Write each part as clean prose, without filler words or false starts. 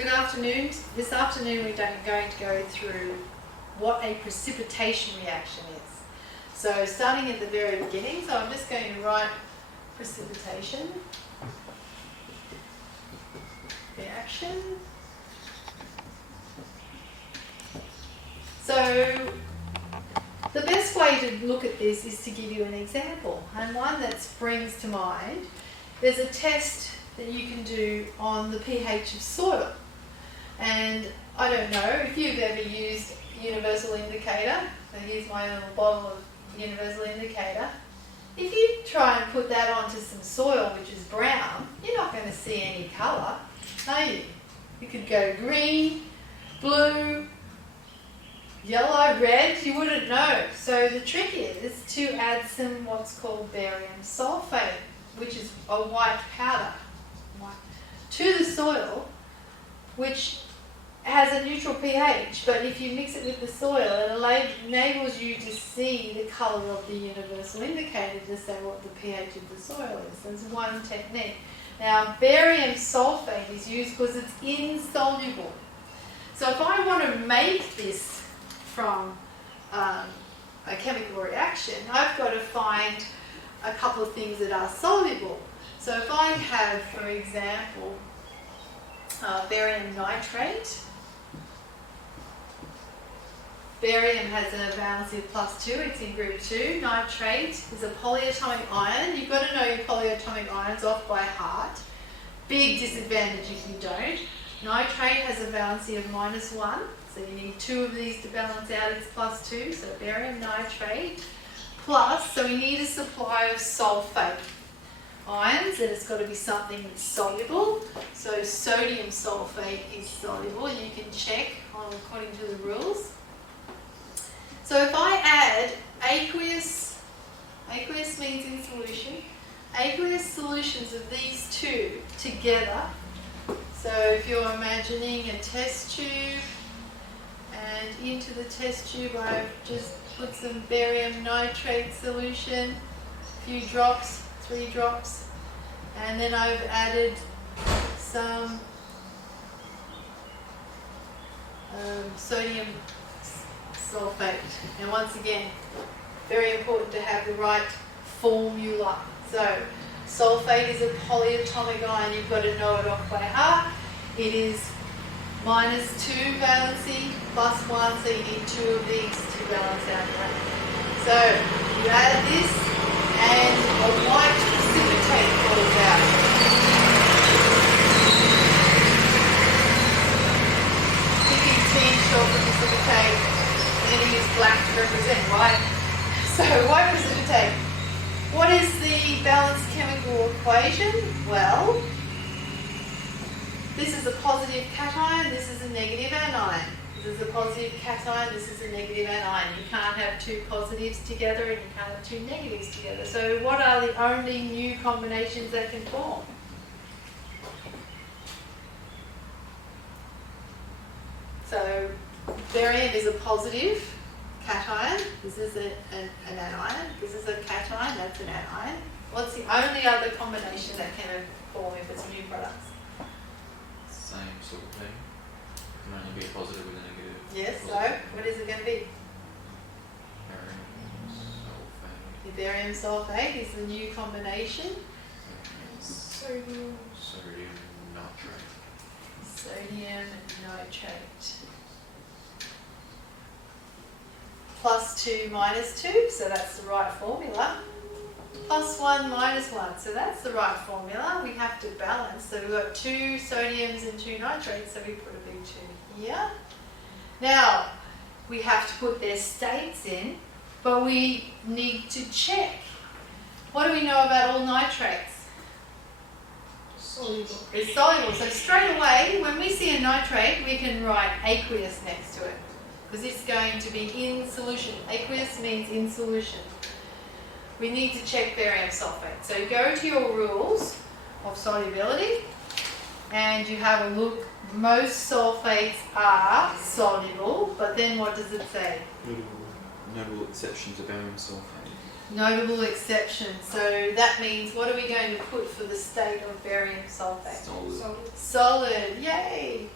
Good afternoon. This afternoon we're going to go through what a precipitation reaction is. So starting at the very beginning, so I'm just going to write precipitation reaction. So the best way to look at this is to give you an example, and one that springs to mind. There's a test that you can do on the pH of soil. And I don't know if you've ever used universal indicator. So here's my little bottle of universal indicator. If you try and put that onto some soil which is brown, you're not going to see any colour, are you? You could go green, blue, yellow, red, you wouldn't know. So the trick is to add some what's called barium sulfate, which is a white powder, to the soil, which has a neutral pH, but if you mix it with the soil, it enables you to see the colour of the universal indicator to say what the pH of the soil is. That's one technique. Now, barium sulfate is used because it's insoluble. So if I want to make this from a chemical reaction, I've got to find a couple of things that are soluble. So if I have, for example, barium nitrate. Barium has a valency of +2, it's in group 2. Nitrate is a polyatomic ion. You've got to know your polyatomic ions off by heart. Big disadvantage if you don't. Nitrate has a valency of -1, so you need 2 of these to balance out its +2, so barium nitrate. Plus, so we need a supply of sulfate ions, and it's got to be something that's soluble. So sodium sulfate is soluble, and you can check according to the rules. So if I add aqueous means in solution, aqueous solutions of these two together. So if you're imagining a test tube, and into the test tube I've just put some barium nitrate solution, a few drops, 3 drops, and then I've added some sodium sulfate. And once again, very important to have the right formula. So sulfate is a polyatomic ion, you've got to know it off by heart. It is -2 valency, +1, so you need 2 of these to balance out that. So you add this, and a white precipitate falls out. Picking T short for precipitate, and then you use black to represent white. So white precipitate. What is the balanced chemical equation? Well, this is a positive cation, this is a negative anion. This is a positive cation, this is a negative anion. You can't have 2 positives together and you can't have 2 negatives together. So what are the only new combinations that can form? So barium is a positive cation, this is an anion, this is a cation, that's an anion. What's the only other combination that can form if it's new products? Same sort of thing. It can only be a positive with a negative. Yes, so what is it going to be? Barium sulfate. The barium sulfate is the new combination. Sodium nitrate. Sodium nitrate. +2 -2, so that's the right formula. +1 -1, so that's the right formula. We have to balance, so we've got 2 sodiums and 2 nitrates, so we put a big 2 here. Now, we have to put their states in, but we need to check. What do we know about all nitrates? Soluble. It's soluble, so straight away, when we see a nitrate, we can write aqueous next to it, because it's going to be in solution. Aqueous means in solution. We need to check barium sulfate. So go to your rules of solubility and you have a look. Most sulfates are soluble, but then what does it say? Notable exceptions of barium sulfate. Notable exceptions. So that means, what are we going to put for the state of barium sulfate? Solid. Solid. Yay!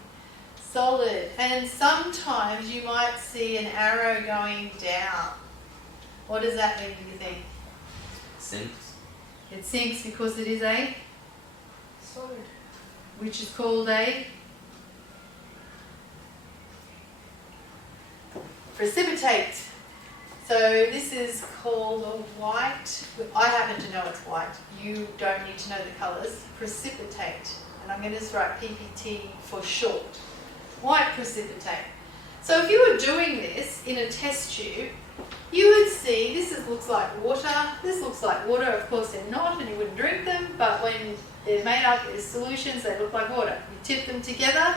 solid. And sometimes you might see an arrow going down. What does that mean, do you think? Sinks. It sinks because it is a solid, which is called a precipitate. So this is called a white, I happen to know it's white, you don't need to know the colours, precipitate. And I'm going to just write PPT for short. White precipitate. So if you were doing this in a test tube, you would see looks like water, this looks like water, of course they're not and you wouldn't drink them, but when they're made up as solutions they look like water. You tip them together,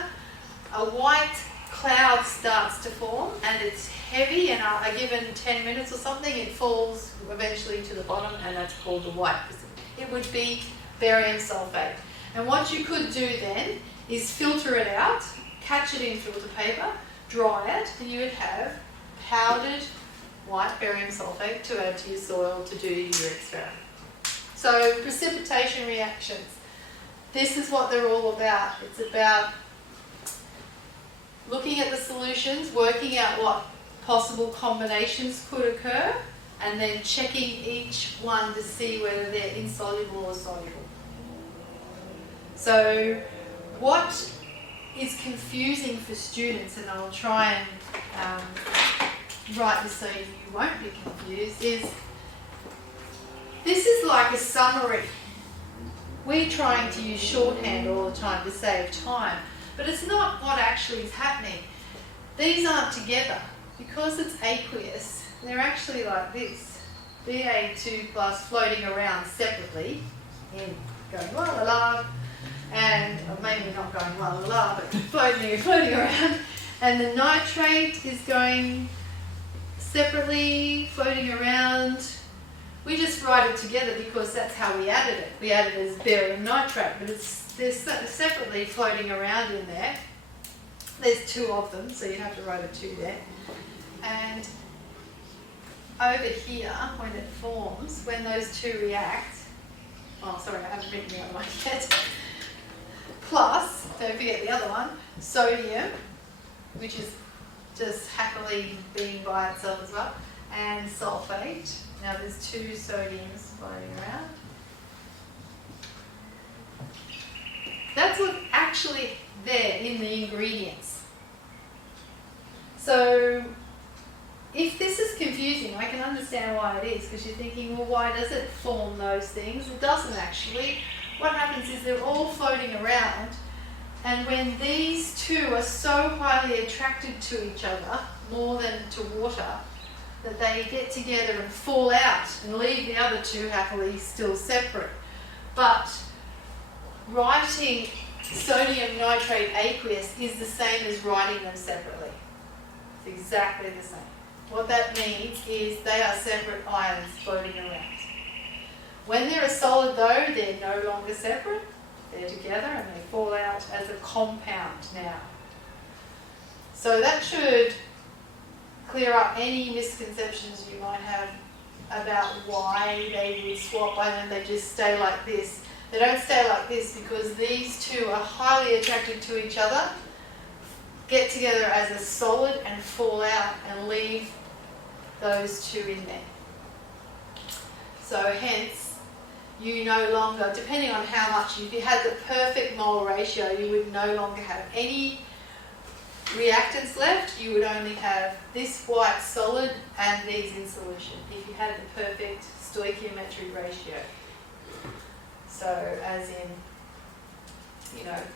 a white cloud starts to form and it's heavy, and given 10 minutes or something it falls eventually to the bottom, and that's called the white precipitate. It would be barium sulfate. And what you could do then is filter it out, catch it in filter paper, dry it, and you would have powdered white barium sulfate to add to your soil to do your experiment. So precipitation reactions. This is what they're all about. It's about looking at the solutions, working out what possible combinations could occur, and then checking each one to see whether they're insoluble or soluble. So what is confusing for students, and I'll try and write this so you won't be confused, is this is like a summary. We're trying to use shorthand all the time to save time, but it's not what actually is happening. These aren't together. Because it's aqueous, they're actually like this. Ba2 plus floating around separately, in going la la la, and or maybe not going la la la, but floating around. And the nitrate is going separately, floating around. We just write it together because that's how we added it. We added it as barium nitrate, but they're separately floating around in there. There's two of them, so you have to write a 2 there. And over here, when it forms, when those two react, oh sorry, I haven't written the other one yet, plus, don't forget the other one, sodium, which is just happily being by itself as well, and sulfate. Now there's two sodiums floating around. That's what's actually there in the ingredients. So if this is confusing, I can understand why it is, because you're thinking, well, why does it form those things? It doesn't actually. What happens is they're all floating around, and when these two are so highly attracted to each other, more than to water, that they get together and fall out and leave the other two happily still separate. But writing sodium nitrate aqueous is the same as writing them separately. It's exactly the same. What that means is they are separate ions floating around. When they're a solid though, they're no longer separate. They're together and they fall out as a compound now. So that should clear up any misconceptions you might have about why they would swap and then they just stay like this. They don't stay like this because these two are highly attracted to each other, get together as a solid and fall out and leave those two in there. So hence, you no longer, depending on how much, if you had the perfect mole ratio, you would no longer have any reactants left. You would only have this white solid and these in solution if you had the perfect stoichiometric ratio. So as in,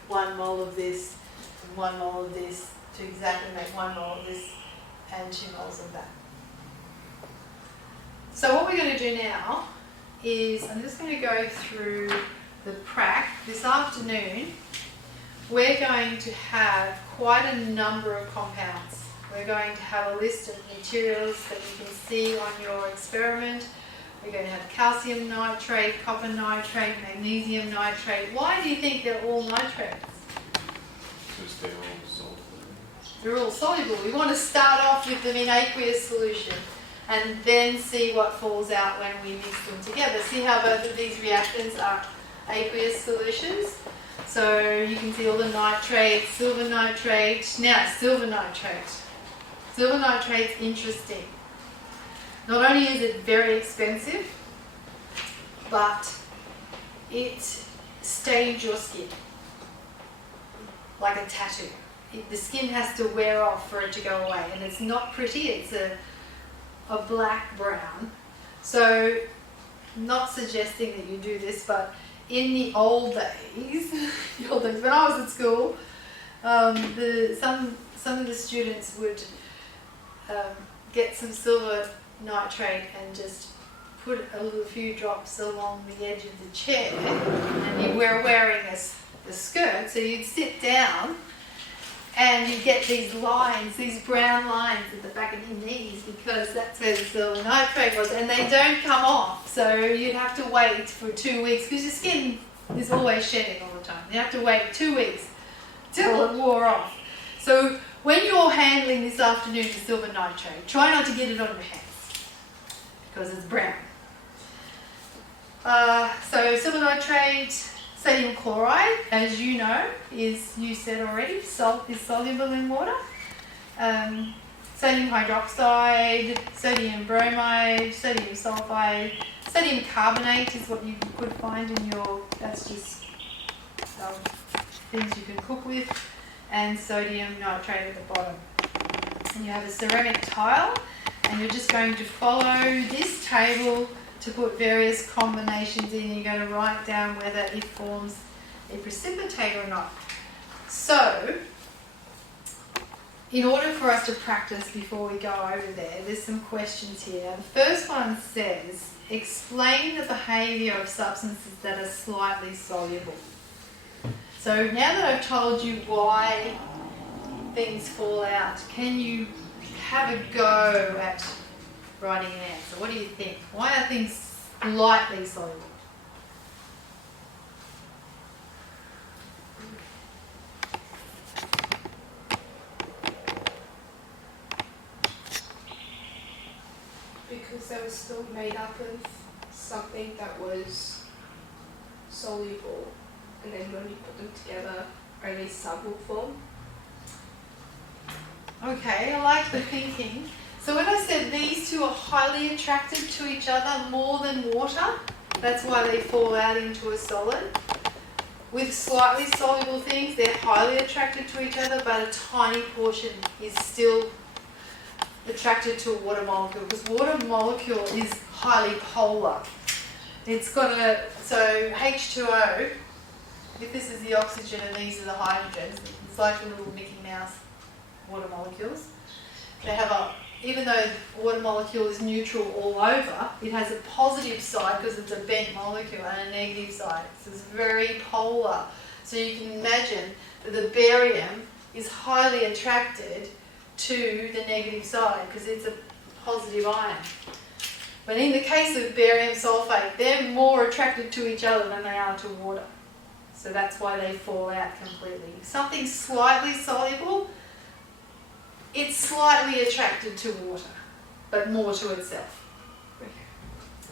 1 mole of this and 1 mole of this to exactly make 1 mole of this and 2 moles of that. So what we're going to do now is, I'm just going to go through the prac. This afternoon, we're going to have quite a number of compounds. We're going to have a list of materials that you can see on your experiment. We're going to have calcium nitrate, copper nitrate, magnesium nitrate. Why do you think they're all nitrates? Because they're all soluble. They're all soluble. We want to start off with them in aqueous solution and then see what falls out when we mix them together. See how both of these reactants are aqueous solutions? So you can see all the nitrates, silver nitrate. Now, silver nitrate. Silver nitrate's interesting. Not only is it very expensive, but it stains your skin like a tattoo. The skin has to wear off for it to go away, and it's not pretty. It's a black brown. So, not suggesting that you do this, but in the old days, when I was at school, some of the students would get some silver nitrate and just put a few drops along the edge of the chair, and you were wearing a skirt, so you'd sit down and you get these lines, these brown lines at the back of your knees, because that's where the silver nitrate was, and they don't come off. So you'd have to wait for 2 weeks, because your skin is always shedding all the time. You have to wait 2 weeks till it wore off. So when you're handling this afternoon the silver nitrate, try not to get it on your hands, because it's brown. So silver nitrate, sodium chloride, as you know, you said already, salt is soluble in water. Sodium hydroxide, sodium bromide, sodium sulfide, sodium carbonate is what you could find in that's just things you can cook with, and sodium nitrate at the bottom. And you have a ceramic tile, and you're just going to follow this table to put various combinations in. You're going to write down whether it forms a precipitate or not. So, in order for us to practice before we go over there's some questions here. The first one says, explain the behaviour of substances that are slightly soluble. So now that I've told you why things fall out, can you have a go at writing an answer? What do you think? Why are things slightly soluble? Because they were still made up of something that was soluble, and then when you put them together, only some will form. Okay, I like the thinking. So when I said these two are highly attracted to each other more than water, that's why they fall out into a solid. With slightly soluble things, they're highly attracted to each other, but a tiny portion is still attracted to a water molecule, because water molecule is highly polar. It's got so H2O, if this is the oxygen and these are the hydrogens, it's like a little Mickey Mouse water molecules. They have even though the water molecule is neutral all over, it has a positive side because it's a bent molecule, and a negative side. So it's very polar. So you can imagine that the barium is highly attracted to the negative side because it's a positive ion. But in the case of barium sulfate, they're more attracted to each other than they are to water. So that's why they fall out completely. If something's slightly soluble, it's slightly attracted to water, but more to itself.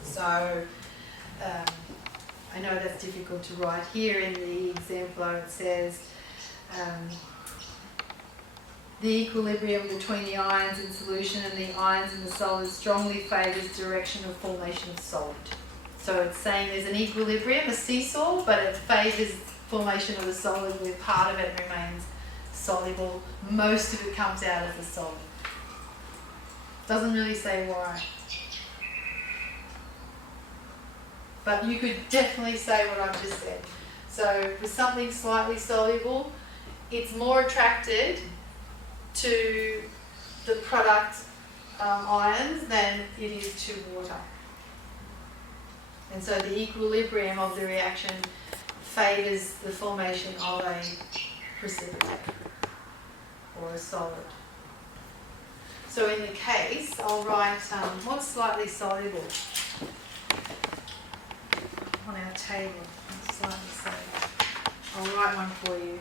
So, I know that's difficult to write. Here in the exam flow it says, the equilibrium between the ions in solution and the ions in the solid strongly favours direction of formation of solid. So it's saying there's an equilibrium, a seesaw, but it favours formation of the solid, where part of it remains soluble. Most of it comes out as a solid. Doesn't really say why. But you could definitely say what I've just said. So with something slightly soluble, it's more attracted to the product ions than it is to water. And so the equilibrium of the reaction favours the formation of a precipitate or a solid. So in the case, I'll write what's slightly soluble on our table. What's slightly soluble? I'll write one for you.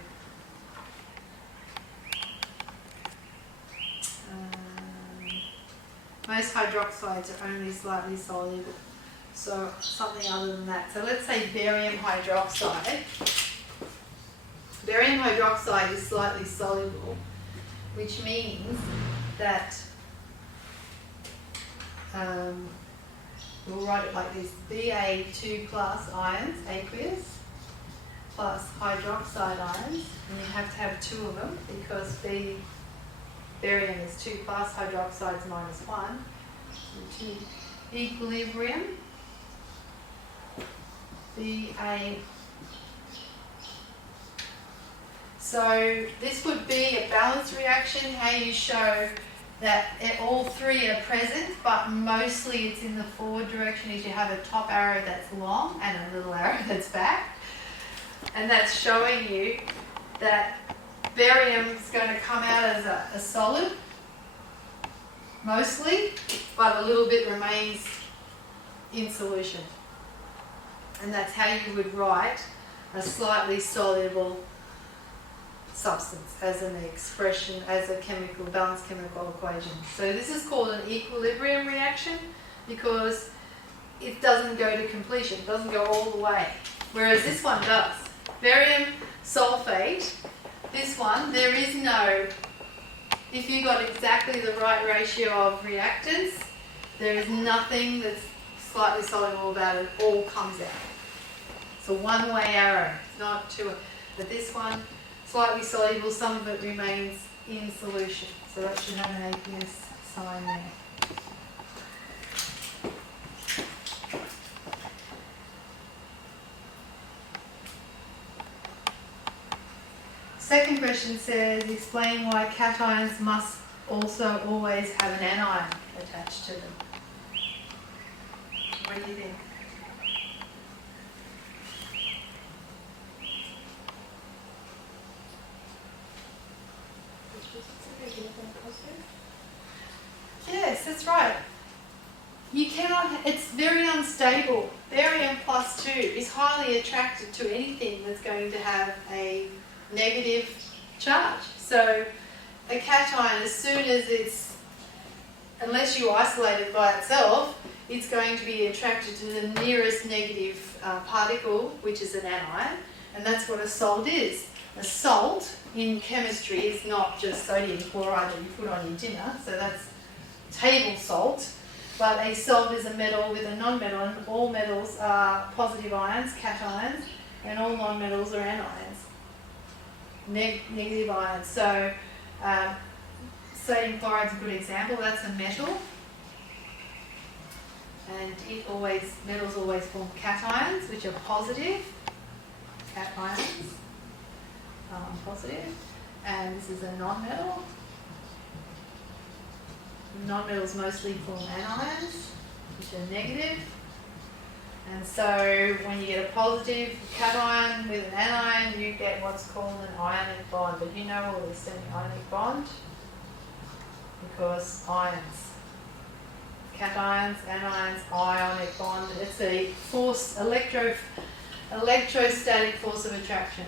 Most hydroxides are only slightly soluble, so something other than that. So let's say barium hydroxide barium hydroxide is slightly soluble, which means that we'll write it like this: Ba2 plus ions, aqueous, plus hydroxide ions, and you have to have two of them because barium is 2 plus hydroxide is minus 1, which is equilibrium. Ba. So this would be a balanced reaction, how you show that all three are present, but mostly it's in the forward direction is you have a top arrow that's long and a little arrow that's back. And that's showing you that barium is going to come out as a solid, mostly, but a little bit remains in solution. And that's how you would write a slightly soluble substance as an expression, as a balanced chemical equation. So this is called an equilibrium reaction because it doesn't go to completion, it doesn't go all the way, whereas this one does. Barium sulfate, this one, there is no, if you got exactly the right ratio of reactants, there is nothing that's slightly soluble about it, it all comes out. It's a one-way arrow, it's not two. But this one, slightly soluble, some of it remains in solution. So that should have an aqueous sign there. Second question says, explain why cations must also always have an anion attached to them. What do you think? Yes, that's right. You cannot, it's very unstable. Barium plus 2 is highly attracted to anything that's going to have a negative charge. So a cation, as soon as it's, unless you isolate it by itself, it's going to be attracted to the nearest negative particle, which is an anion, and that's what a salt is. A salt in chemistry is not just sodium chloride that you put on your dinner, so that's table salt, but a salt is a metal with a non-metal, and all metals are positive ions, cations, and all non-metals are anions, negative ions. So sodium chloride is a good example. That's a metal, and metals always form cations, which are positive, cations, positive, and this is a non-metal. Non-metals mostly form anions, which are negative. And so when you get a positive cation with an anion, you get what's called an ionic bond. But you know all this, an ionic bond, because ions, cations, anions, ionic bond. It's a force, electrostatic force of attraction.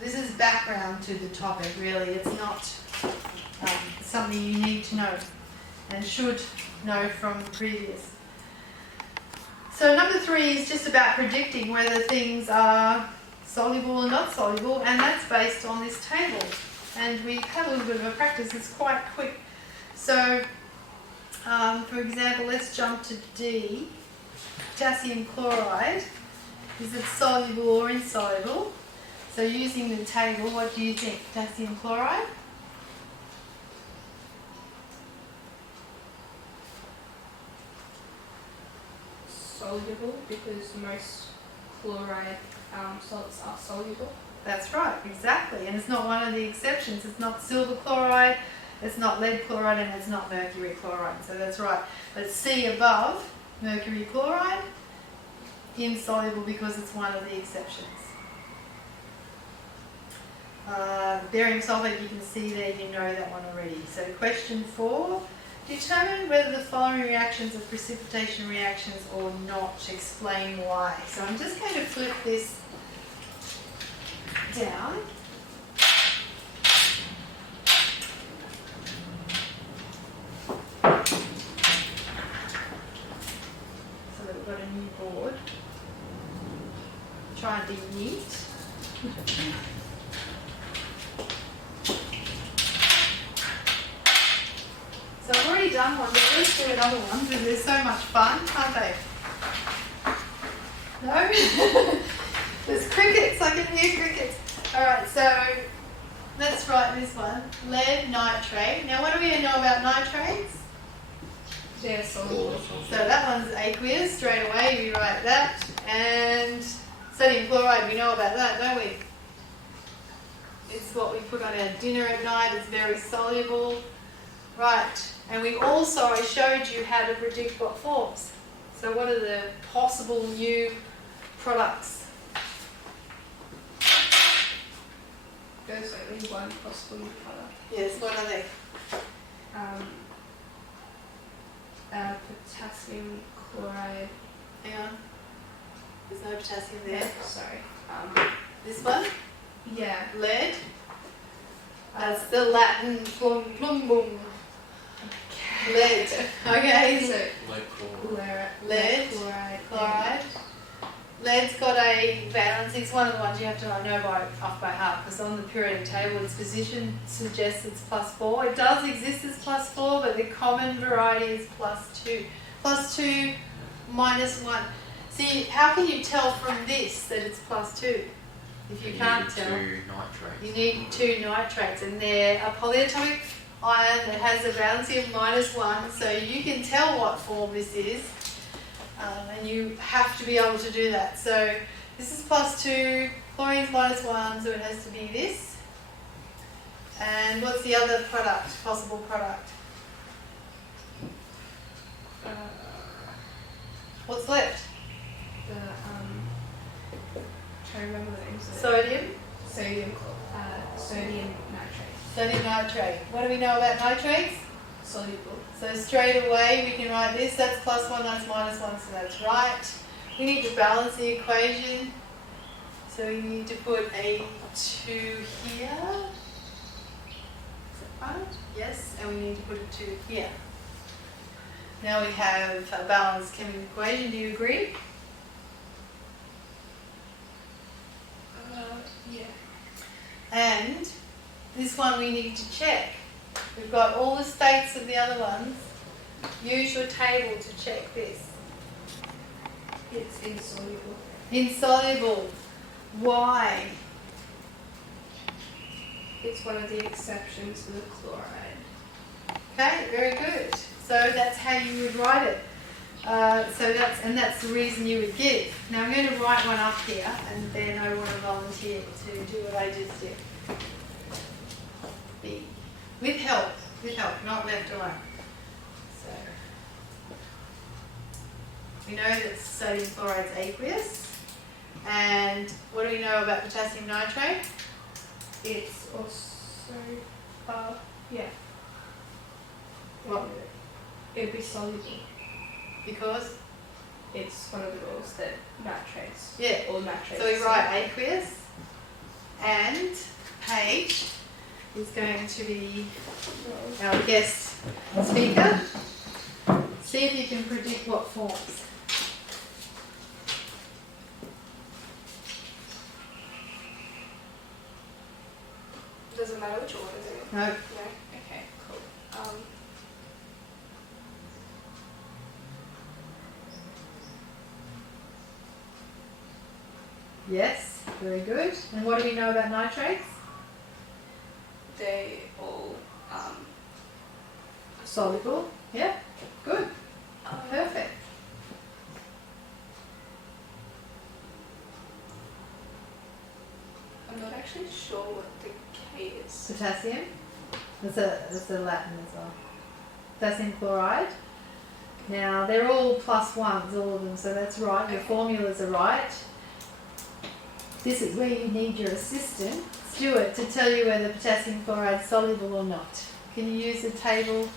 This is background to the topic, really. It's not something you need to know and should know from previous. So number 3 is just about predicting whether things are soluble or not soluble, and that's based on this table. And we have a little bit of a practice. It's quite quick. So, for example, let's jump to D. Potassium chloride. Is it soluble or insoluble? So using the table, what do you think? Potassium chloride? Soluble, because most chloride salts are soluble. That's right, exactly. And it's not one of the exceptions. It's not silver chloride, it's not lead chloride, and it's not mercury chloride. So that's right. But C above, mercury chloride, insoluble because it's one of the exceptions. Barium sulfate, you can see there, you know that one already. So question 4, determine whether the following reactions are precipitation reactions or not. Explain why. So I'm just going to flip this down. got a new board. Try and be neat. So I've already done one, but let's do another one because they're so much fun, aren't they? No? There's crickets, I can hear crickets. Alright, so let's write this one. Lead nitrate. Now what do we know about nitrates? They're soluble. So that one's aqueous, straight away we write that. And sodium chloride, we know about that, don't we? It's what we put on our dinner at night, it's very soluble. Right, and we also, I showed you how to predict what forms. So what are the possible new products? There's only one possible new product. Yes, what are they? Potassium chloride. Hang on. There's no potassium there. Sorry. This one? Yeah. Lead. That's the Latin plumbum. Lead. Okay. So Lead chloride. Lead. chloride. Chloride. Lead's got a valence. It's one of the ones you have to know off by heart because on the periodic table its position suggests it's +4. It does exist as +4, but the common variety is +2. +2, -1. See, how can you tell from this that it's +2? If you can't tell, Two nitrates. you need 2 nitrates, and they're a polyatomic ion that has a valency of -1, so you can tell what form this is. And you have to be able to do that. So this is +2, chlorine's -1, so it has to be this. And what's the other product, possible product? What's left? Trying to remember the names of it. Sodium, Sodium nitrate. sodium nitrate. What do we know about nitrates? Soluble. So straight away we can write this, that's +1, that's -1, so that's right. We need to balance the equation. So we need to put a 2 here. Is that right? Yes, and we need to put a 2 here. Now we have a balanced chemical equation, do you agree? Yeah. And this one we need to check. We've got all the states of the other ones. Use your table to check this. It's insoluble. Insoluble. Why? It's one of the exceptions to the chloride. Okay, very good. So that's how you would write it. That's the reason you would give. Now I'm going to write one up here, and then I want to volunteer to do what I just did. B. With help, not left alone. So we know that sodium chloride's aqueous. And what do we know about potassium nitrate? It's also, yeah. What? It'd be soluble. Because? It's one of the rules that nitrates. Yeah. All nitrates. So we write aqueous, and Paige is going to be our guest speaker. See if you can predict what forms. Doesn't matter which one, is it? No. No. Okay. Cool. Yes, very good. And what do we know about nitrates? They all Soluble. Yeah, good. Perfect. I'm not actually sure what the K is. Potassium. That's a Latin as well. Potassium chloride. Now they're all +1s, all of them, so that's right. Your formulas are right. This is where you need your assistant, Stuart, to tell you whether potassium chloride is soluble or not. Can you use the table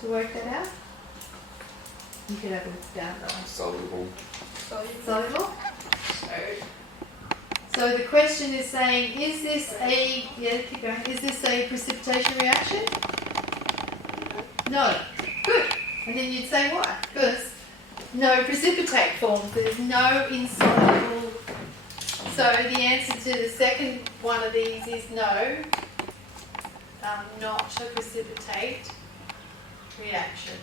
to work that out? You could have it down though. Soluble. Soluble? So the question is saying, is this a, yeah, keep going, is this a precipitation reaction? No. Good. And then you'd say why? Because no precipitate forms. There's no insoluble. So the answer to the second one of these is no, not a precipitate reaction.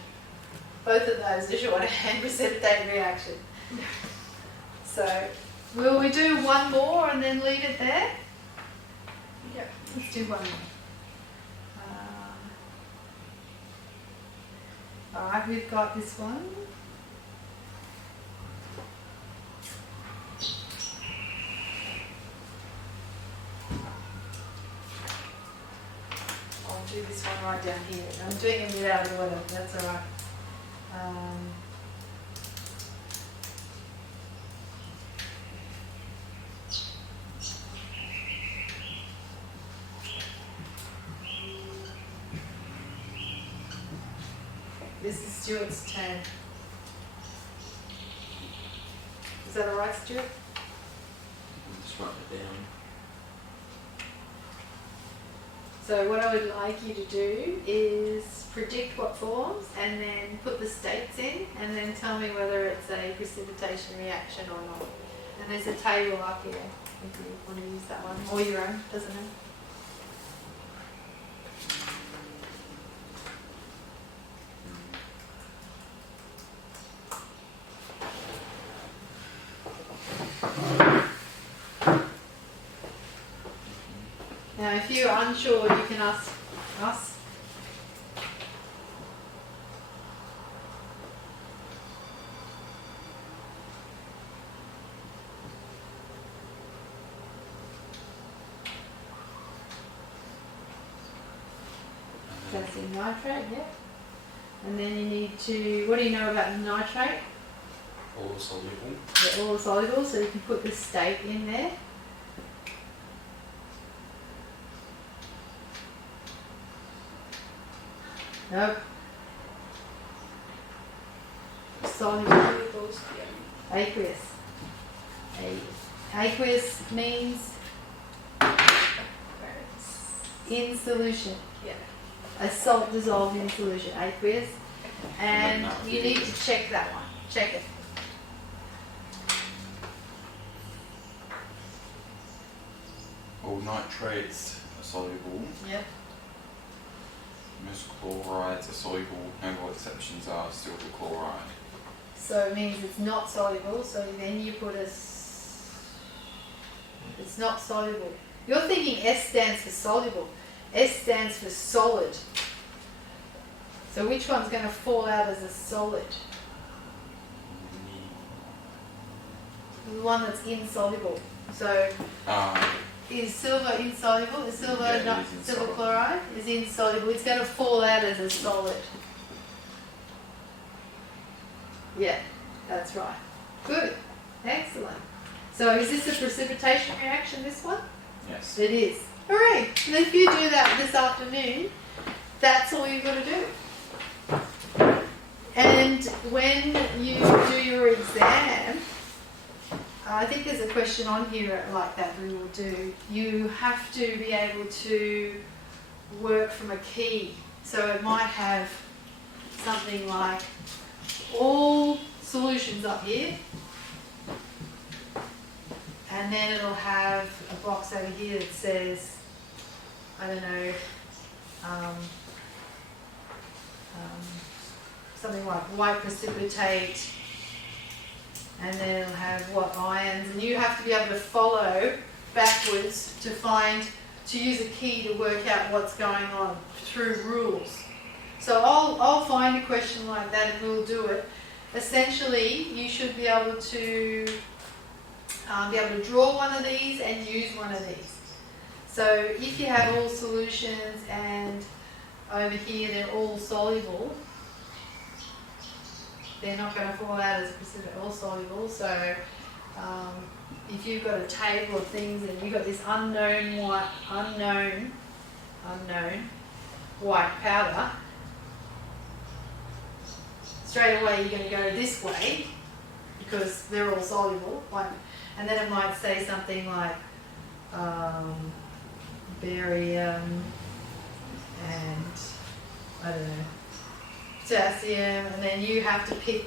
Both of those are shorthand precipitate reaction. So will we do one more and then leave it there? Yeah. Let's do one more. Alright, we've got this one. I'll do this one right down here. I'm doing it without an order, that's alright. This is Stuart's turn. Is that alright, Stuart? I'm just writing it down. So what I would like you to do is predict what forms and then put the states in and then tell me whether it's a precipitation reaction or not. And there's a table up here if you want to use that one, or your own, doesn't matter. Now, if you're unsure, you can ask us. Calcium nitrate, yeah. And then you need to, what do you know about nitrate? All soluble. They're all soluble, so you can put the state in there. Nope. Soluble. Solubles, yeah. Aqueous. Aqueous means in solution. Yeah. A salt dissolved in solution. Aqueous. And you need to check that one. Check it. All nitrates are soluble. Yep. Most chlorides are soluble, and all exceptions are still the chloride. So it means it's not soluble, so then you put it's not soluble. You're thinking S stands for soluble. S stands for solid. So which one's going to fall out as a solid? The one that's insoluble. So is silver insoluble? Is silver Yeah, it not is silver insoluble. chloride? Is insoluble. It's going to fall out as a solid. Yeah, that's right. Good. Excellent. So is this a precipitation reaction, this one? Yes. It is. Hooray! And if you do that this afternoon, that's all you've got to do. And when you do your exam, I think there's a question on here like that we will do. You have to be able to work from a key. So it might have something like all solutions up here, and then it'll have a box over here that says, I don't know, something like white precipitate, and then it'll have what ions, and you have to be able to follow backwards to use a key to work out what's going on through rules. So I'll find a question like that and we'll do it. Essentially, you should be able to draw one of these and use one of these. So if you have all solutions and over here they're all soluble, they're not going to fall out as a precipitate, all soluble. So if you've got a table of things and you've got this unknown white powder, straight away you're going to go this way because they're all soluble. And then it might say something like barium and I don't know, potassium, and then you have to pick